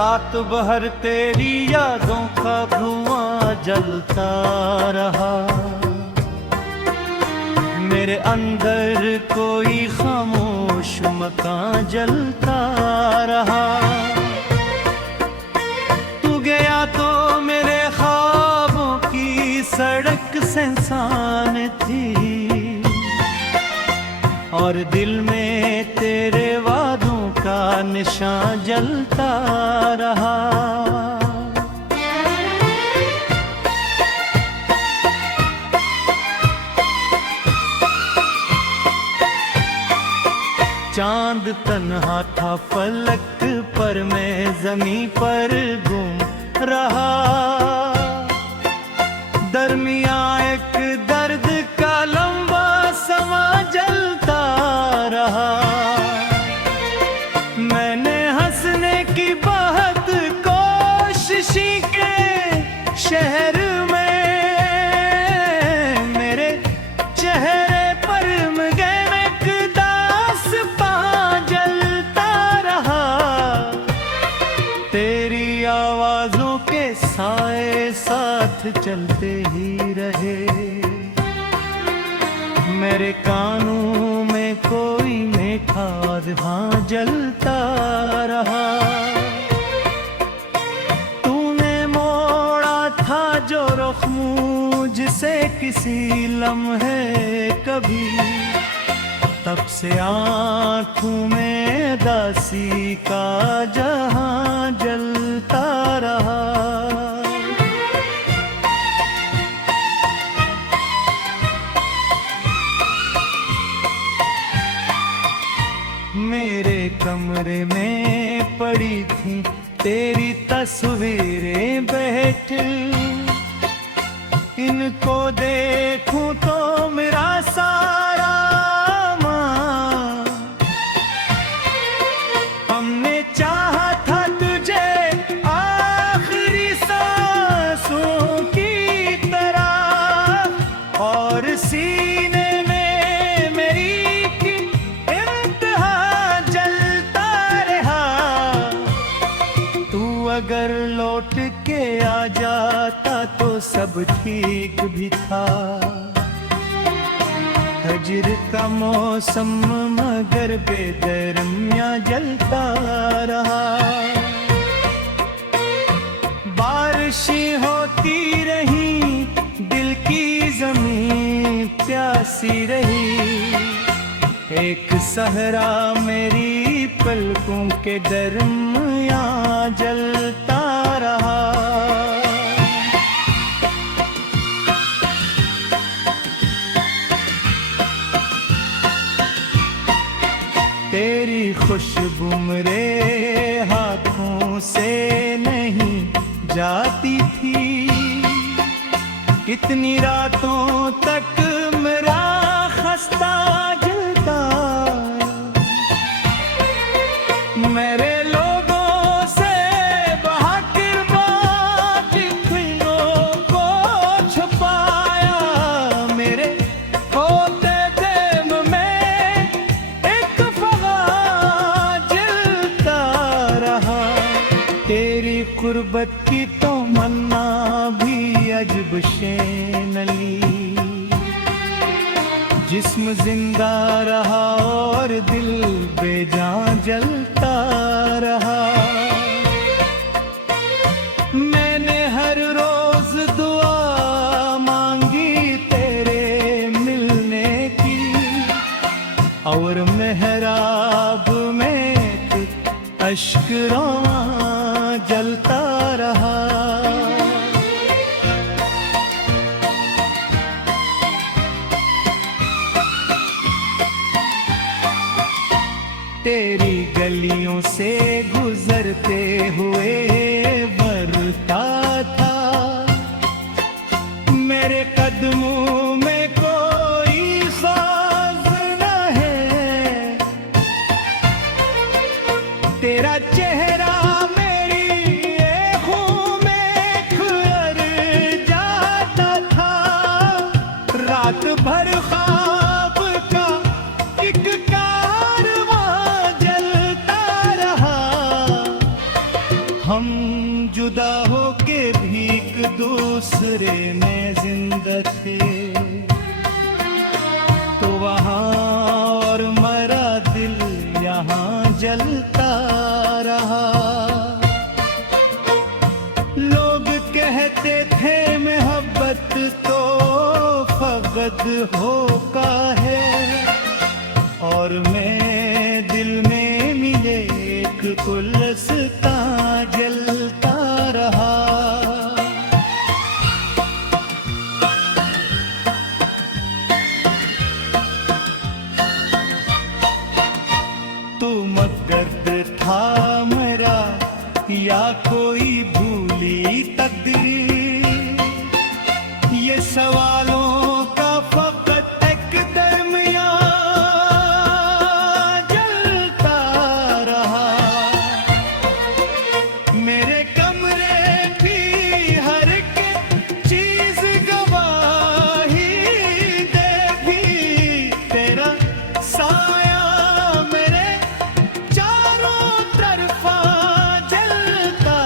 रात भर तेरी यादों का धुआं जलता रहा। मेरे अंदर कोई खामोश मकान जलता रहा। तू गया तो मेरे ख्वाबों की सड़क सुनसान थी, और दिल में तेरे वादों का निशान जलता रहा। चांद तन्हा था फलक पर, मैं जमीन पर गुम रहा। दरमिया एक दर्द का लंबा समा जलता रहा। मैंने हंसने की बहुत कोशिश के शहर में, मेरे चेहरे पर एक दास्तां जलता रहा। तेरी आवाजों के साए साथ चलते ही रहे। मेरे कानों में कोई मीठा हाँ जलता रहा। तूने मोड़ा था जो रुख मुझसे किसी लम्हे कभी, तब से आँखों में दासी का जहां जलता रहा। मेरे कमरे में पड़ी थी तेरी तस्वीरें बैठ, इनको देखूं तो मेरा सारा माँ। हमने चाहा था तुझे आखिरी सांसों की तरह, और सीने में मेरी अगर लौट के आ जाता तो सब ठीक भी था। हजर का मौसम मगर बेदरमियां जलता रहा। बारिशें होती रही, दिल की जमीन प्यासी रही। एक सहरा मेरी पलकों के दरमियां जलता रहा। तेरी खुशबू मेरे हाथों से नहीं जाती थी। कितनी रातों तक मेरा खस्ता जलता। मेरे लोगों से बहाकर बाकी खुइयों को छुपाया। मेरे होते दिल में एक फगार जलता रहा। तेरी कुर्बत की तो मन्ना भी अजब शेनली। जिस्म जिंदा रहा और दिल बेजान जलता रहा। मैंने हर रोज दुआ मांगी तेरे मिलने की, और मेहराब में अश्क रोआं जलता रहा। तेरी गलियों से गुजरते हुए बरता था। मेरे कदमों में कोई साज न है। तेरा चेहरा मेरी आँखों में खुर जाता था। रात भर ख्वाब का एक कारवां जलता रहा। दूसरे में जिंदा थे, तो वहाँ और मरा दिल यहाँ जलता रहा। लोग कहते थे मोहब्बत तो फकत होका है, और मैं दिल में मिले एक उलसता जलता रहा। तू मकदर था मेरा या कोई भूली तकदीर, ये सवालों का फकत एक दरमियां जलता रहा। मेरे कमरे भी हर एक चीज गवाही दे, भी तेरा साया मेरे चारों तरफा जलता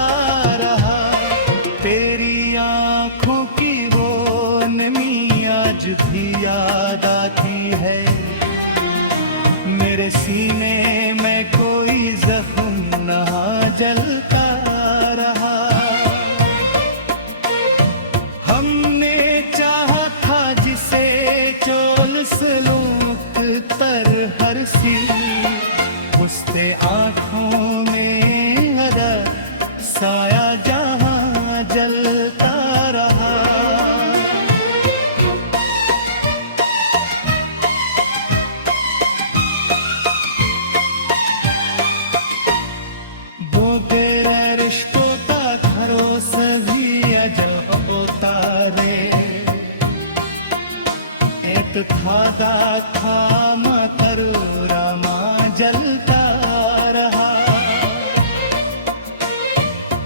रहा। तेरी आंखों की वो नमी आज भी याद आती है, मेरे सीने में कोई जख्म नहा जलता रहा। हमने चाहा था जिसे चोल सलूक तर हर सी, उससे आंखों में अदा साया जहां जलता रहा। वो तेरे रिश्तों का भरोसा भी अजल उतारे, एक खादा था मतरूरा मां जलता रहा।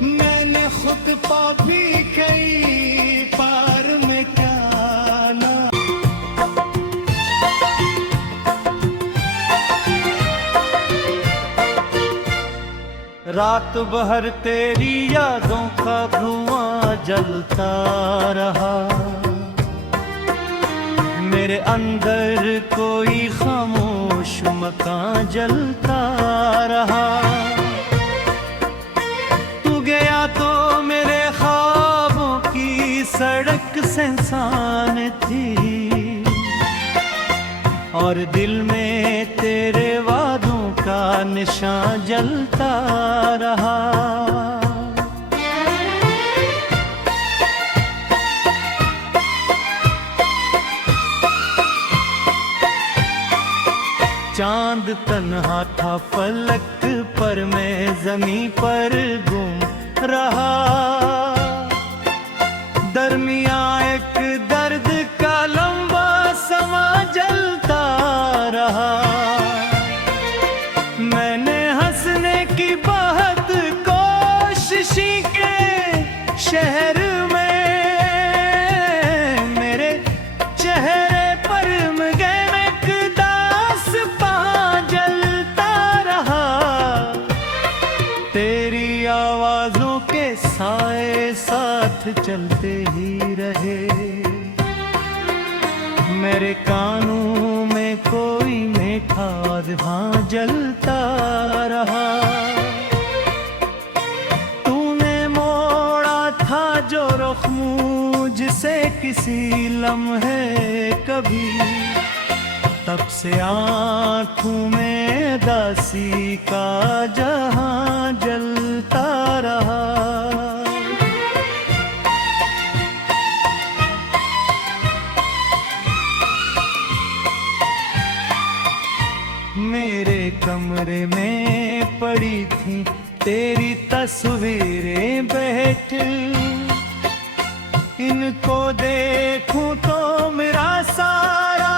मैंने खुद पा भी कई पार में क्या ना, रात भर तेरी यादों का धुआं जलता रहा। मेरे अंदर कोई खामोश मकान जलता रहा। तू गया तो मेरे ख्वाबों की सड़क सुनसान थी, और दिल में तेरे वादों का निशान जलता रहा। चांद तन्हा था फलक पर, मैं ज़मीं पर गुम रहा। दरमिया एक दर्द का लंबा समा जलता रहा। मैंने हंसने की बहुत कोशिश के शहर में, मेरे चेहरे पर मगन एक दास्तां जलता रहा। तेरी आवाजों के साए साथ चलते ही रहे, मेरे कानों में कोई मीठा हाँ जलता रहा। तूने मोड़ा था जो रुख मुझसे किसी लम्हे कभी, तब से आँखों में दासी का जहां जलता रहा। मेरे कमरे में पड़ी थी तेरी तस्वीरें बैठ, इनको देखूं तो मेरा सारा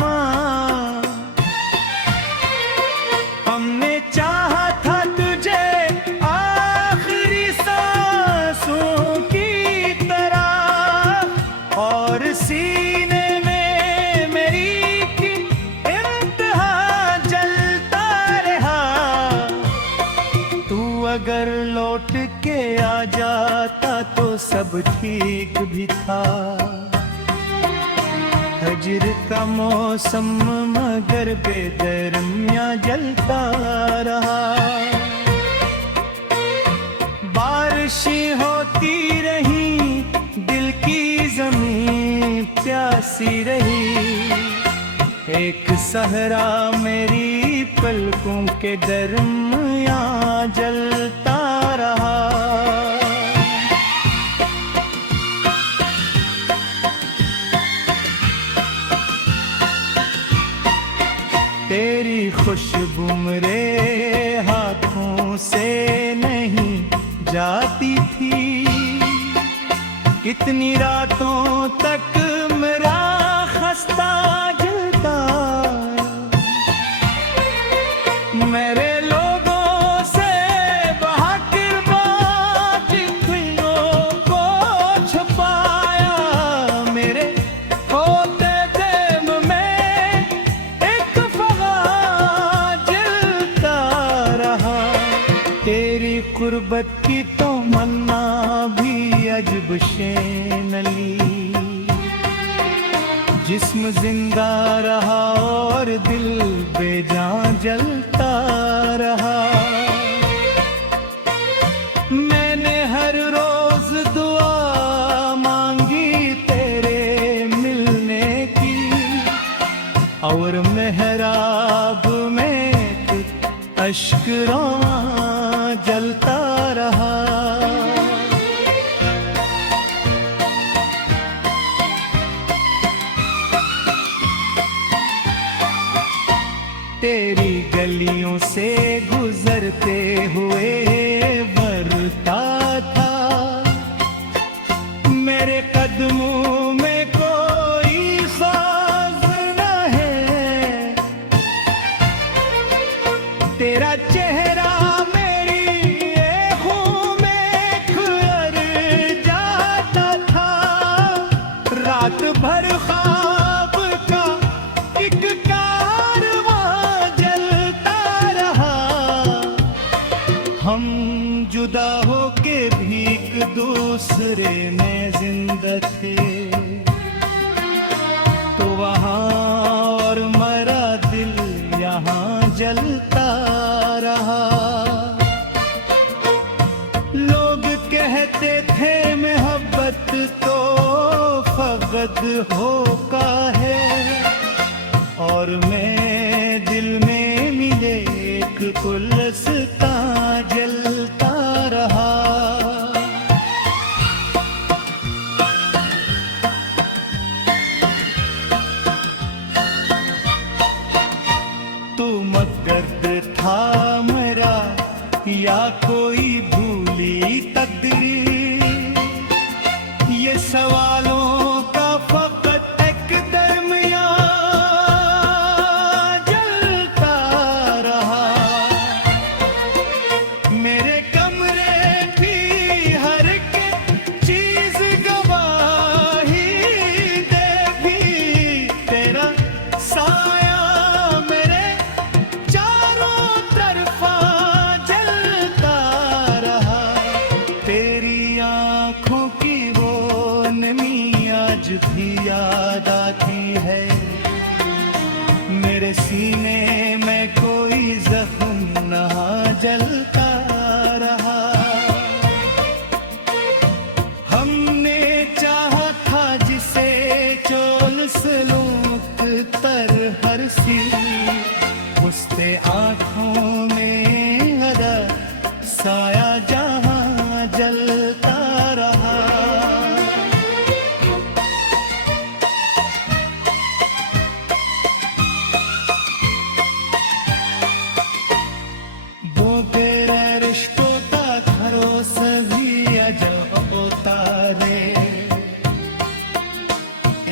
मां। हमने चाहा था तुझे आखिरी सांसों की तरह, और सीने में मेरी अगर लौट के आ जाता तो सब ठीक भी था। हजर का मौसम मगर बेदरमियां जलता रहा। बारिशें होती रही, दिल की जमीन प्यासी रही। एक सहरा मेरी पलकों के दरमियां जलता रहा। तेरी खुशबू मेरे हाथों से नहीं जाती थी। कितनी रातों तक मेरा खस्ता जलता। मेरे लोगों से बहाकर बातों को छुपाया। मेरे होते दिल में एक फगार जलता रहा। तेरी कुर्बत की तो मन्ना भी अजब शेनली। जिस्म जिंदा रहा और दिल बेजान जलता रहा। मैंने हर रोज दुआ मांगी तेरे मिलने की। और मेहराब में अश्क रोआं जलता रहा। तेरी गलियों से गुजरते हुए बरता था। मेरे कदमों में कोई साज न है। तेरा चेहरा मेरी आँखों में खुर जाता था। रात भर ख्वाब का एक हम जुदा होके भी एक दूसरे में जिंदा थे। तो वहाँ और मरा दिल यहाँ जलता रहा। लोग कहते थे मोहब्बत तो फकत होका है। और मैं दिल में मिले एक गुलस्ता जलता रहा। तू मकद्दर था मेरा या कोई भूली तकदीर। ये सवालों का फकत एक दरमियां जलता रहा। मेरे कमरे की हर एक चीज गवाही दे भी। तेरा साया मेरे चारों तरफा जलता रहा। तेरी आँखों की वो नमी आज भी याद आती है। मेरे सीने में कोई जख्म ना जलता रहा। हमने चाहा था जिसे चोल सलूक तर हर सी। उससे आँखों में अदा साया जहाँ जलता रहा। रिश्तों का भरोसा भी अजब होता रे।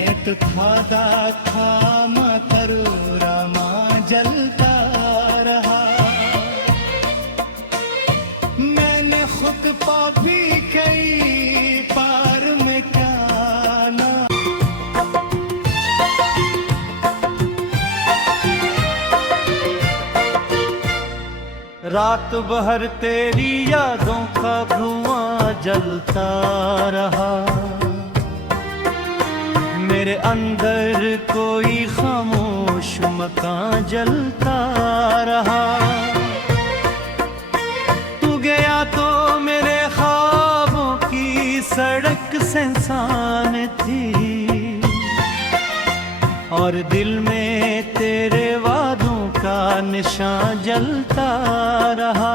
एक खादा था मकरूरा मा रात भर तेरी यादों का धुआं जलता रहा। मेरे अंदर कोई खामोश मकान जलता रहा। तू गया तो मेरे ख्वाबों की सड़क सुनसान थी, और दिल में तेरे वादों का निशान जलता रहा।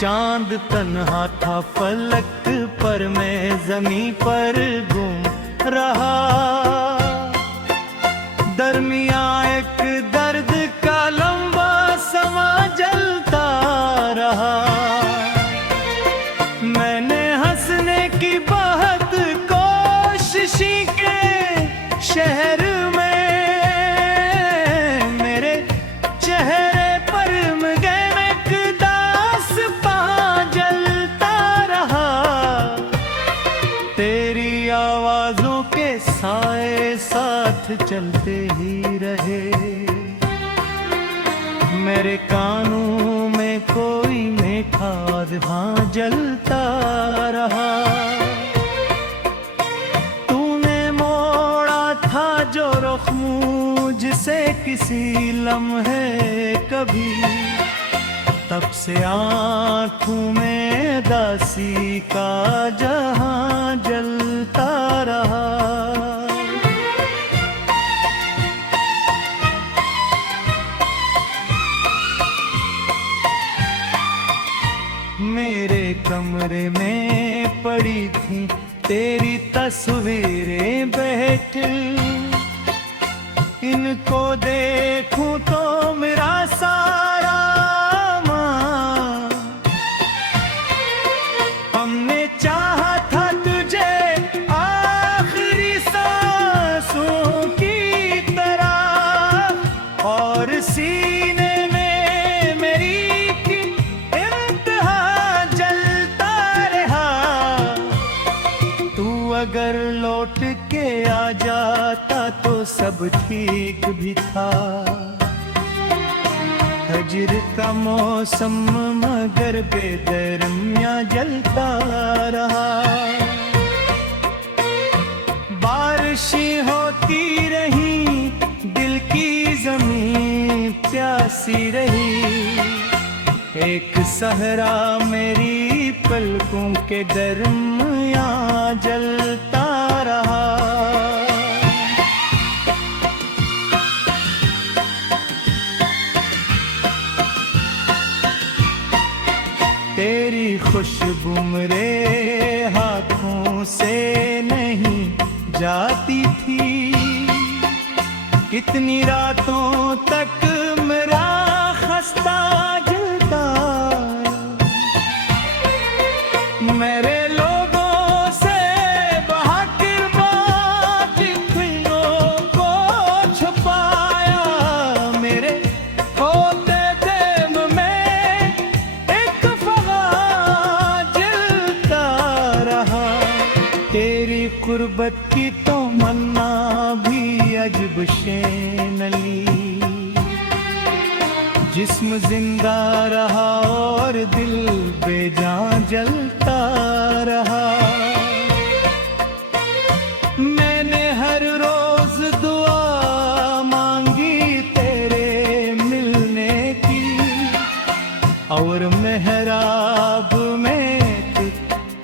चांद तन्हा था फलक पर, मैं जमीन पर गुम रहा। दरमिया एक दर्द का लंबा समा जलता रहा। मैंने हंसने की बहुत कोशिश के शहर में, मेरे चेहरे पर एक दास्तां जलता रहा। तेरी आवाजों के साए साथ चलते ही रहे। मेरे कानों में कोई मीठा हाँ जलता रहा। तूने मोड़ा था जो रुख मुझसे किसी लम्हे कभी, तब से आँखों में दासी का जहां जलता रहा। मेरे कमरे में पड़ी थी तेरी तस्वीरें बैठ, इनको देखूं तो मेरा सारा मान। हमने चाहा था तुझे आखिरी सांसों की तरह, और सीने में मेरी अगर लौट के आ जाता तो सब ठीक भी था। हजर का मौसम मगर बेदरमिया जलता रहा। बारिशें होती रही, दिल की जमीन प्यासी रही। एक सहरा मेरी पलकों के दरमियां जलता रहा। तेरी खुशबू मेरे हाथों से नहीं जाती थी। कितनी रातों तक मेरा खस्ता जलता। मेरे लोगों से बहाकर बात खुइयों को छुपाया। मेरे होते दिल में एक फगार जलता रहा। तेरी कुर्बत की तो मन्ना भी अजब शेनली। जिस्म जिंदा रहा और दिल बेजान जलता रहा। मैंने हर रोज दुआ मांगी तेरे मिलने की, और मेहराब में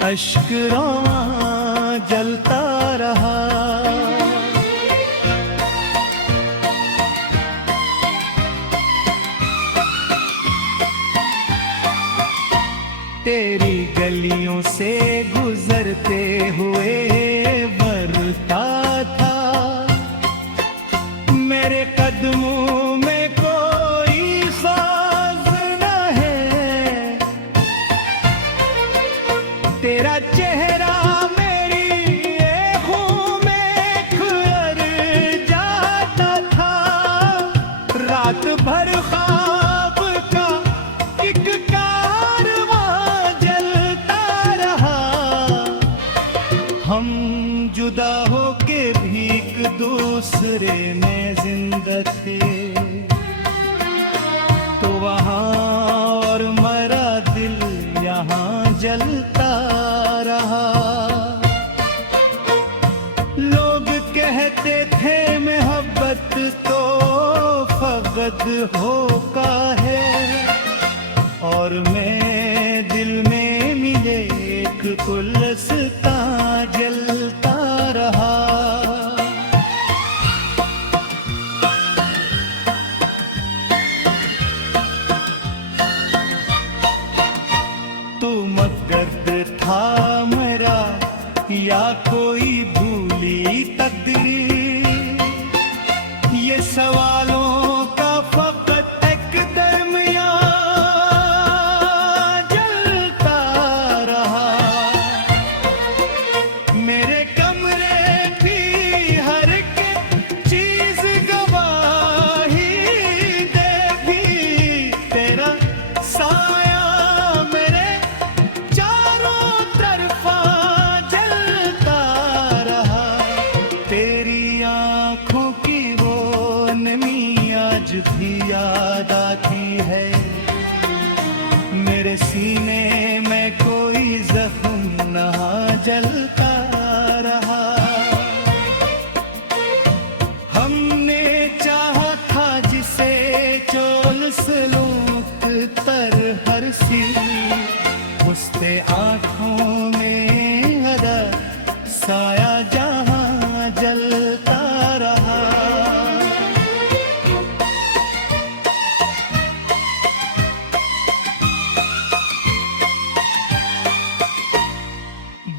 अश्क रोआं जलता रहा। तेरी गलियों से गुजरते हुए बरता था। मेरे कदमों में कोई साज न है। तेरा चेहरा मेरी आँखों में खुर जाता था। रात भर ख्वाब का एक कारवां जलता रहा। सजदे में जिंदा थे, तो वहाँ और मरा दिल यहाँ जलता रहा। लोग कहते थे मोहब्बत तो फकत होका है, और मैं दिल में मिले एक गुलस्ता जलता रहा। तू मकद था मेरा या कोई भूली तकदीर, ये सवालों का फकत एक दरमियां जलता रहा। मेरे कमरे की हर एक चीज गवाही दे भी, तेरा साया मेरे चारों तरफा जलता रहा। तेरी आंखों की वो नमी आज भी याद आती है, मेरे सीने में कोई जख्म ना जलता रहा। हमने चाहा था जिसे चोल सलूक तर हर सी, उससे आंखों में अदा साया जहां जलता रहा।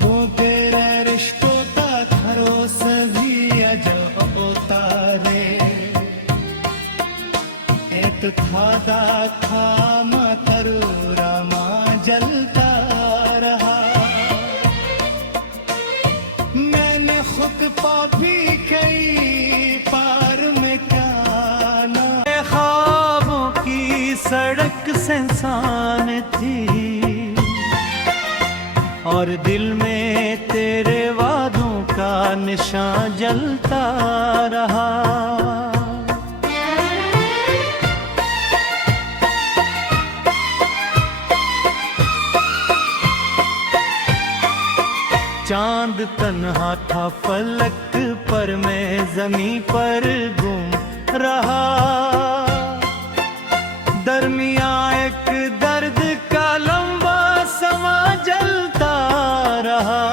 वो तेरे रिश्तों का भरोस भी अजो तारे, एक खादा खामा तरूरा मां जलता रहा। मैंने खुद पा भी कई पार में क्या ना, ख्वाबों की सड़क से इंसान थी, और दिल में तेरे वादों का निशान जलता रहा। चांद तन्हा था फलक पर, मैं जमीन पर गुम रहा। दरमिया एक दर्द का लंबा समा जलता रहा।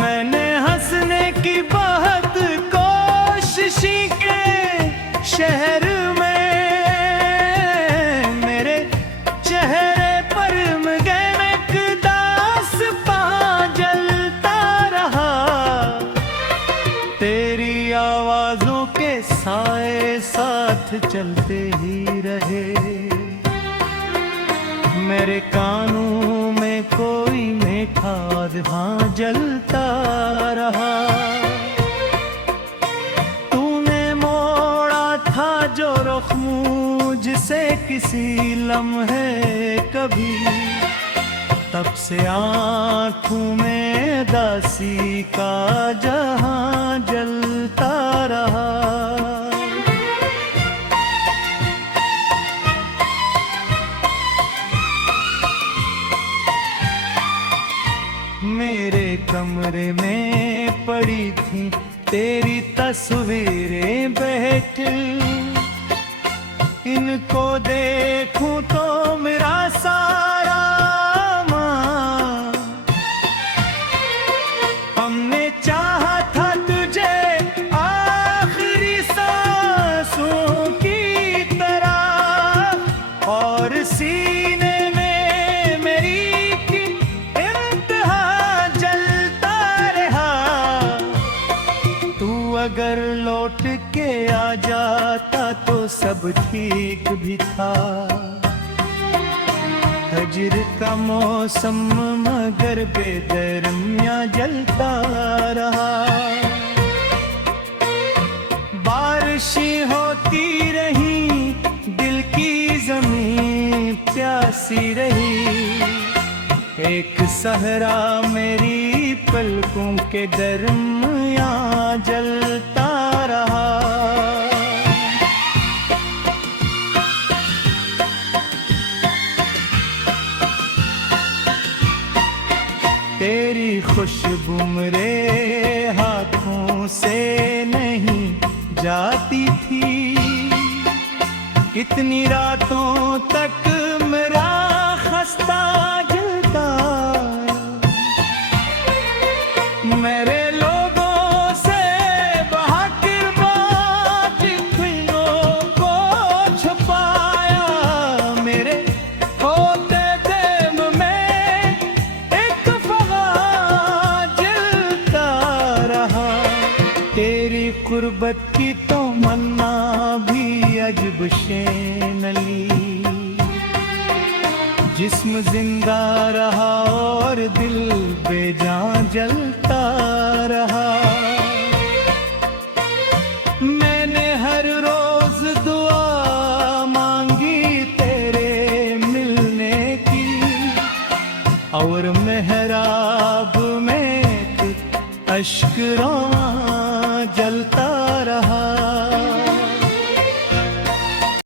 मैंने हंसने की बहुत कोशिश के शहर में, मेरे चेहरे पर मगन दास पा जलता रहा। तेरी आवाजों के साए साथ चलते ही रहे, मेरे कानों में कोई मीठा वहाँ जलता रहा। तूने मोड़ा था जो रुख मुझसे किसी लम्हे कभी, तब से आँखों में दासी का जहां जलता रहा। मेरे कमरे में पड़ी थी तेरी तस्वीरें बैठ, इनको देखूं तो मेरा सारा मान। हमने चाहा था तुझे आखिरी सांसों की तरह, और सीने में मेरी इंतहा जलता रहा। तू अगर लौट के आ जाता तो सब ठीक भी था, हजर का मौसम मगर बेदरमिया जलता रहा। बारिशें होती रही, दिल की जमीन प्यासी रही, एक सहरा मेरी पलकों के दरमियां जलता रहा। तेरी खुशबू मेरे हाथों से नहीं जाती थी, कितनी रातों तक मेरा खस्ता जलता। मेरे लोगों से बहाकर बात खुइयों को छुपाया, मेरे होते दिल में एक फगार जलता रहा। तेरी कुर्बत की तो मन्ना भी अजब शेनली, जिस्म जिंदा रहा और दिल बेजान जलता रहा। मैंने हर रोज दुआ मांगी तेरे मिलने की, और मेहराब में अश्क रोआ जलता